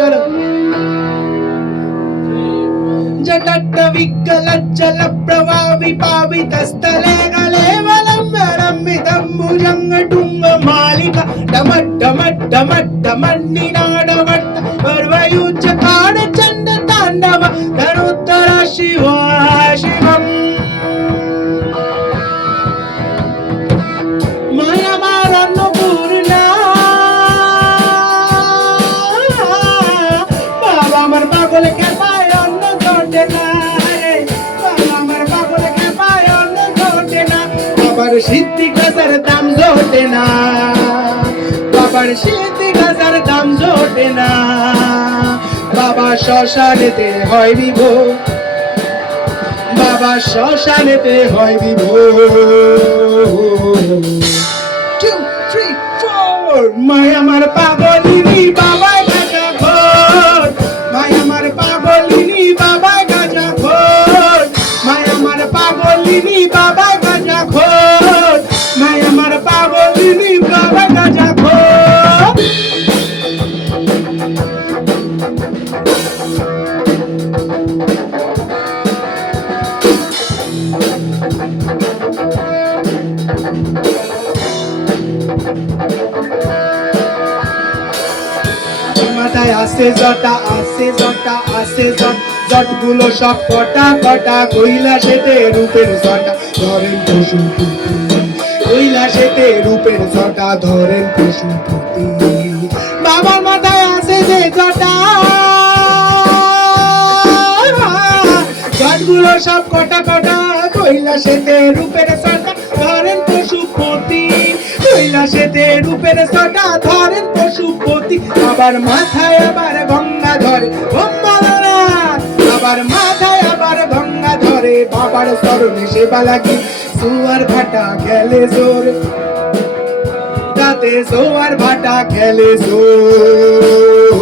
চলো जटट्ट विकलज्जल प्रवाविपावितस्थले गलेवलम्बरम्बितं भुजङ्गटुङ्ग मालिका डमड्डमड्डमड्डमड्डमन्निनाडवट्ट पर्वयुज्जकाण चण्ड ताण्डव तरुत्तर शिवा शिवम् माया मारन्नपूर्णा बाबा আমার পাগল কে পায় অন্য ঘটে না রে বাবা আমার পাগল কে পায় অন্য ঘটে না বাবার সিদ্ধি গাছের দাম জোটে না বাবার সিদ্ধি গাছের দাম জোটে না বাবা শ্মশানেতে হয় বিভোগ বাবা শ্মশানেতে হয় বিভোগ 2 3 4 মায়া আমার পাগলিনী বাবা গাজা ঘোর মায়া আমার পাগলিনী বাবা গাজা ঘোর মায়া আমার পাগলিনী বাবা গাজা ঘোর মায়া আমার পাগলিনী বাবা গাজা ঘোর মাথায় আসে জটা জটগুলো সব কটা কটা কৈলাসেতে রূপের জটা ধরেন পশুপতি কৈলাসেতে রূপের জটা ধরেন পশুপতি বাবার মাথায় আসে যে জটা জটগুলো সব কটা কটা কৈলাসেতে রূপের জটা ধরেন পশুপতি কৈলাসেতে রূপের জটা ধরেন পশুপতি আবার মাথায় আবার গঙ্গা ধরে আবার মাথায় আবার গঙ্গা ধরে বাবার চরণে সেবা লাগি জোয়ার ভাটা খেলে জোর তাতে জোয়ার ভাটা খেলে জোর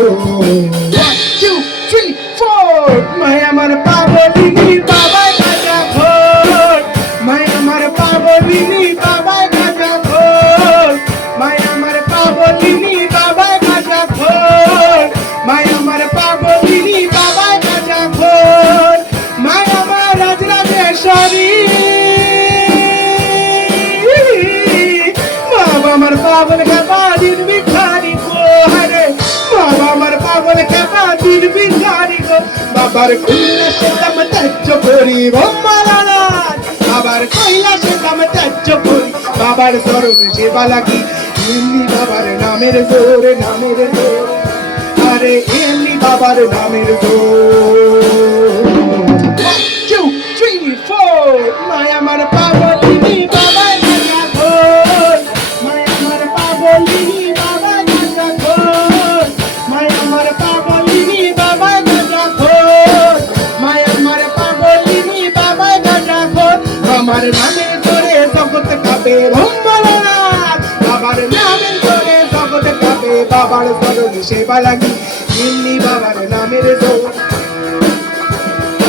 1 2 3 4 মায় আমার পাগলিনী বাবা গাজা ঘোর মায় আমার পাগলিনী বাবা গাজা ঘোর মায় আমার পাগলিনী বাবা গাজা ঘোর মায় আমার পাগলিনী বাবা গাজা ঘোর মায় আমার রাজরাজেশ্বরী বাবা আমার পাগল খেপা দিন ভিখারি গো হরে বাবা আমার পাগল খেপা দিন ভিখারি গো বাবার কৈলাসে দাম ত্যায্য করি ব্রহ্মরাজ বাবার কৈলাসে দাম ত্যায্য করি বাবার চরণে সেবা লাগি এমনি বাবার নামের জোর আরে এমনি বাবার নামের জোর 1 2 3 4 মায় আমার পাগলিনী বাবা গাজা ঘোর মায় আমার পাগলিনী বাবা গাজা ঘোর মায় আমার পাগলিনী বাবা গাজা ঘোর মায় আমার পাগলিনী বাবা গাজা ঘোর আমার নামের জোরে জগৎ কাঁপে ব্রহ্মরাজ বাবার নামের জোরে জগৎ কাঁপে বাবার চরণে সেবা লাগি এমনি বাবার নামের জোর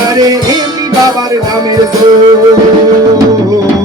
আরে এমনি বাবার নামের জোর